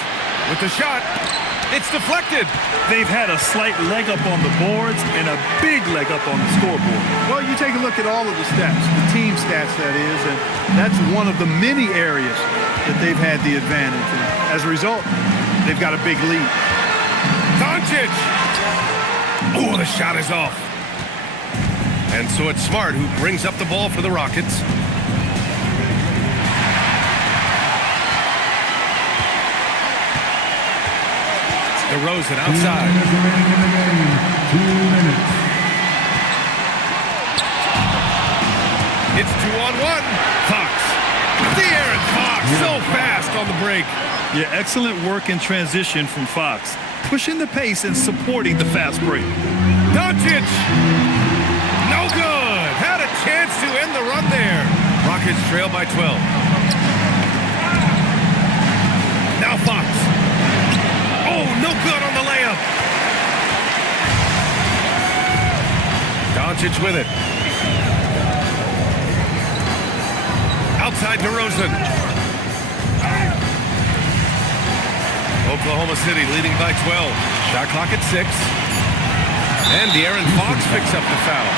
with the shot. It's deflected. They've had a slight leg up on the boards and a big leg up on the scoreboard. Well, you take a look at all of the stats, the team stats that is, and that's one of the many areas that they've had the advantage. And as a result, they've got a big lead. Doncic! Oh, the shot is off. And so it's Smart who brings up the ball for the Rockets. DeRozan outside. It's 2-on-1. Fox. De'Aaron Fox so fast on the break. Yeah, excellent work in transition from Fox, pushing the pace and supporting the fast break. Doncic! No good! Had a chance to end the run there. Rockets trail by 12. Now Fox. Oh, no good on the layup. Doncic with it. Outside DeRozan. Oklahoma City leading by 12. Shot clock at 6. And De'Aaron Fox picks up the foul.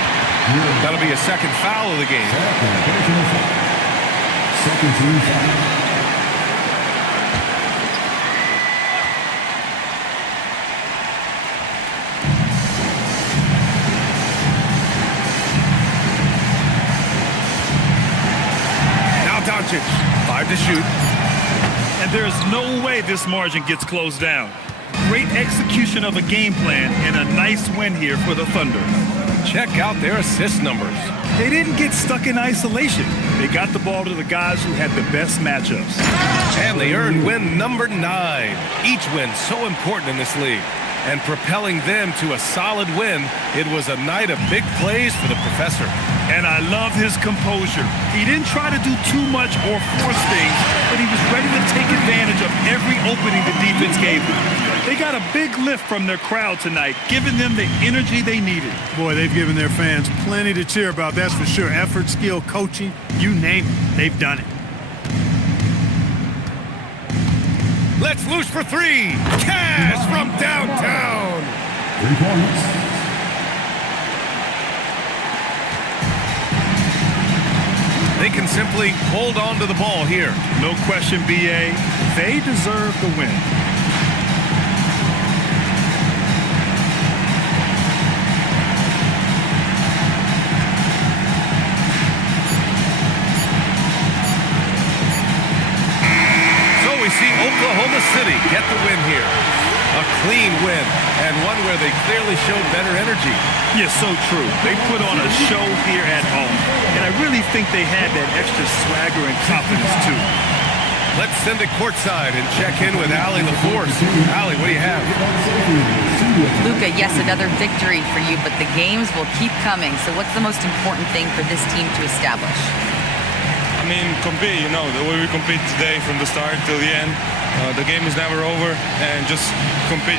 That'll be a second foul of the game. Second team foul. Doncic, 5 to shoot. And there's no way this margin gets closed down. Great execution of a game plan and a nice win here for the Thunder. Check out their assist numbers. They didn't get stuck in isolation. They got the ball to the guys who had the best matchups. And they earned win number 9. Each win so important in this league. And propelling them to a solid win, it was a night of big plays for the professor. And I love his composure. He didn't try to do too much or force things, but he was ready to take advantage of every opening the defense gave him. They got a big lift from their crowd tonight, giving them the energy they needed. Boy, they've given their fans plenty to cheer about, that's for sure. Effort, skill, coaching, you name it, they've done it. Let's loose for 3. Cash from downtown. 3 points. They can simply hold on to the ball here. No question, B.A. They deserve the win. We see Oklahoma City get the win here. A clean win, and one where they clearly showed better energy. Yeah, so true. They put on a show here at home, and I really think they had that extra swagger and confidence, too. Let's send it courtside and check in with Allie LaForce. Allie, what do you have? Luka, yes, another victory for you, but the games will keep coming. So what's the most important thing for this team to establish? I mean, compete, you know, the way we compete today from the start till the end. The game is never over, and just compete.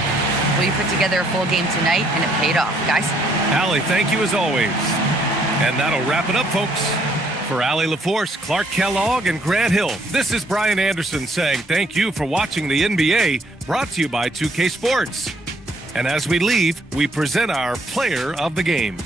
Well, you put together a full game tonight, and it paid off, guys. Allie, thank you as always. And that'll wrap it up, folks. For Allie LaForce, Clark Kellogg, and Grant Hill, this is Brian Anderson saying thank you for watching the NBA, brought to you by 2K Sports. And as we leave, we present our player of the game.